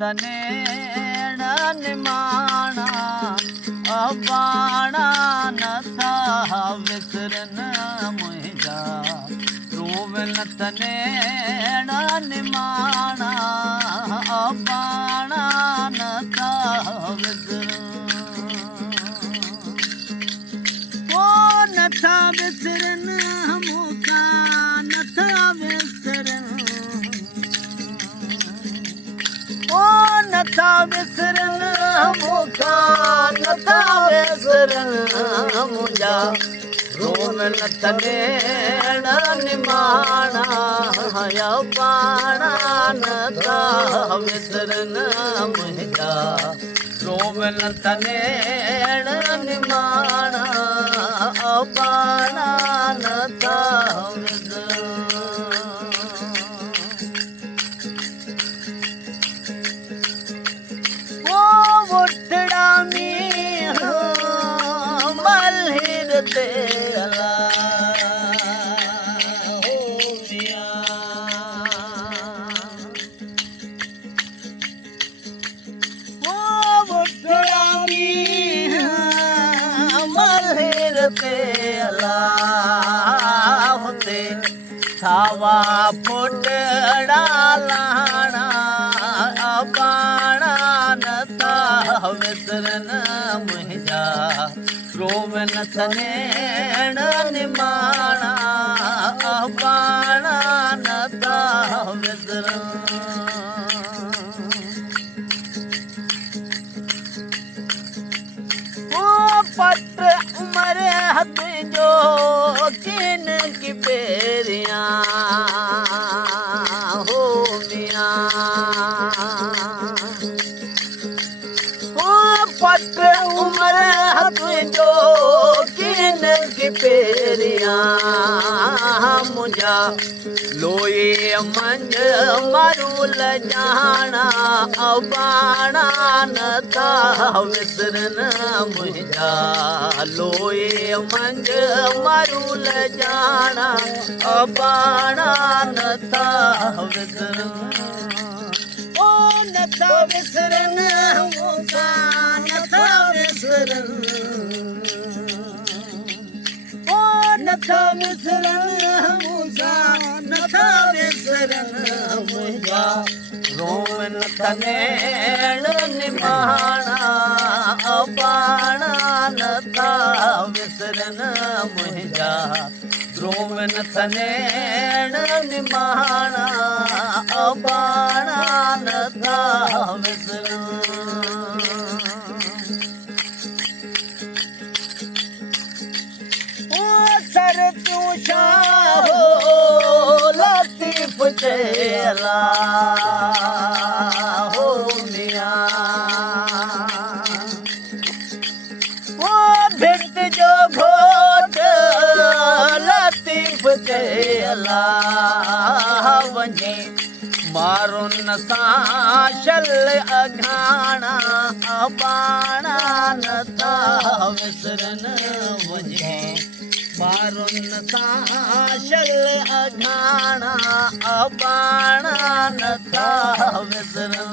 तनेण निमाणा अबाणा नथा विसरन मुंहिंजा रोवन तनेण निमाणा अबाणा नथा विसरन नथा विसरन मूंखा नथा विसरन नथा विसरन मूंखा नथा विसरन मुंहिंजा रोवन तनेण निमाणा अबाणा नथा विसरन मुंहिंजा रोवन तनेण निमाणा अबाणा नथा विसरन उठड़ा मींह मल्हिर ते अला हो मिया उठड़ा मींह मल्हिर ते अला हुते छावा फुटड़ा लाणा अबाणा नथा विसरन मुंहिंजा रोवन तनेण निमाणा अबाणा नथा विसरन पट उमर हथ जो किन की पेरियां हो मियां पट उमर हथ जो किन की पेरियां मुंहिंजा लोई मंझ मरूल जाना अबाणा नथा विसरन मुंहिंजा लोई मंझ मरूल जाना अबाणा नथा विसरन नथा विसरन मूंखा नथा विसरन नथा विसरन मूंखा नथा विसरन मुंहिंजा रोवन तनेण निमाणा अबाणा नथा विसरन मुंहिंजा रोवन तनेण निमाणा अबाणा नथा विसरन सर तूं शाहो लतीफ़ चेला हो मियां भिट जो घोट लतीफ़ चेला वञी मारुन सां शल अघाणा अबाणा नथा विसरन वञी मारुन सां शल अघाणा अबाणा नथा विसरन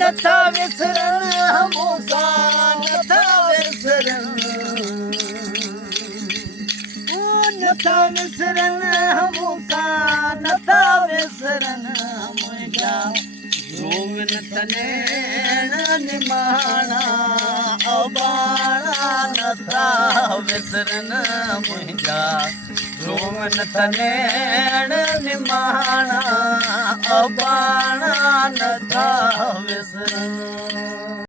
नथा विसरन मूंखा नथा विसरन नथा विसरन मूंखा नथा विसरन मुंहिंजा रोवन तनेण निमाणा अबाणा नथा विसरन मुंहिंजा रोवन तनेण निमाणा अबाणा नथा विसरन